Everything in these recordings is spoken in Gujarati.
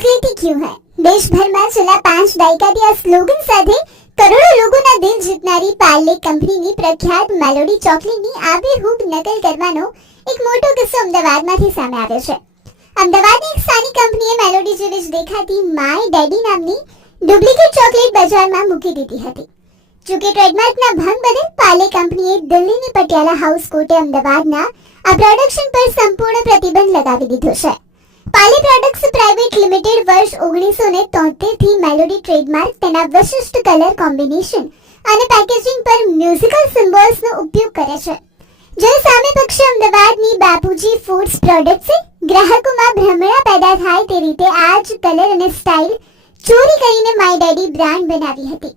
चॉकलेट ही क्यों है? देश भर में छेल्ला 5 દાયકાથી આ સ્લોગન સાથે કરોડો લોકોના દિલ જીતનારી પાર્લે કંપનીની પ્રખ્યાત મેલોડી ચોકલેટની આબેહૂબ નકલ કરવાનો એક મોટો કિસ્સો અમદાવાદમાંથી સામે આવ્યો છે. અમદાવાદની એક સ્થાનિક કંપનીએ મેલોડી જેવી જ દેખાતી માય ડેડી નામની ડુપ્લિકેટ ચોકલેટ બજારમાં મૂકી દીધી હતી. જોકે ટ્રેડમાર્કના ભંગ બદલ પાર્લે કંપનીએ દિલ્હીની પટિયાલા હાઉસ કોર્ટે અમદાવાદના આ પ્રોડક્શન પર સંપૂર્ણ પ્રતિબંધ લગાવી દીધો છે. પાર્લે પ્રોડક્ટ્સ પ્રાઇવેટ લિમિટેડ વર્ષ 1973 થી મેલોડી ટ્રેડમાર્ક તેના વિશિષ્ટ કલર કોમ્બિનેશન અને પેકેજિંગ પર મ્યુઝિકલ સિમ્બોલ્સનો ઉપયોગ કરે છે. જ્યારે સામે પક્ષે અમદાવાદની બાપુજી ફૂડ્સ પ્રોડક્ટ્સે ગ્રાહકોમાં ભ્રમણા પેદા થાય તે રીતે આ જ કલર અને સ્ટાઇલ ચોરી કરીને માય ડેડી બ્રાન્ડ બનાવી હતી.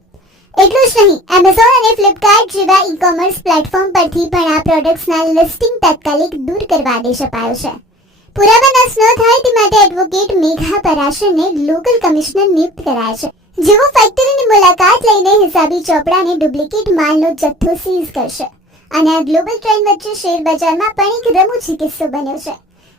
એટલું જ નહીં, એમેઝોન અને ફ્લિપકાર્ટ જેવા ઈ કોમર્સ પ્લેટફોર્મ પરથી પણ આ પ્રોડક્ટ્સના લિસ્ટિંગ તાત્કાલિક દૂર કરવા આદેશ અપાયો છે. પુરાવા નષ્ટ ન થાય તે માટે એડવોકેટ મેઘા પરાશરને લોકલ કમિશનર નિયુક્ત કરાયા છે, જેઓ ફેક્ટરીની મુલાકાત લઈને હિસાબી ચોપડાને ડુપ્લિકેટ માલનો જથ્થો સીઝ કરશે. અને આ ગ્લોબલ ટ્રેન્ડ વચ્ચે શેર બજારમાં પણ એક રમૂજી કિસ્સો બન્યો છે.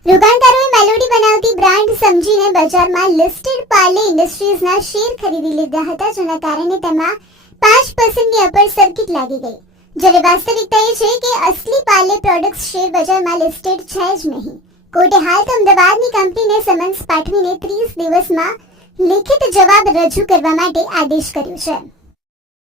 રોકાણકારોએ મેલોડી બનાવતી બ્રાન્ડ સમજીને બજારમાં લિસ્ટેડ પાર્લે ઇન્ડસ્ટ્રીઝના શેર ખરીદી લીધા હતા, જેના કારણે તેમાં 5% અપર સર્કિટ લાગી ગઈ. જ્યારે વાસ્તવિકતા એ છે કે અસલી પાર્લે પ્રોડક્ટ્સ શેર બજારમાં લિસ્ટેડ છે જ નહીં. કોર્ટે હાલ તો અમદાવાદની કંપનીને સમન્સ પાઠવીને 30 દિવસમાં લેખિત જવાબ રજૂ કરવા માટે આદેશ કર્યો છે.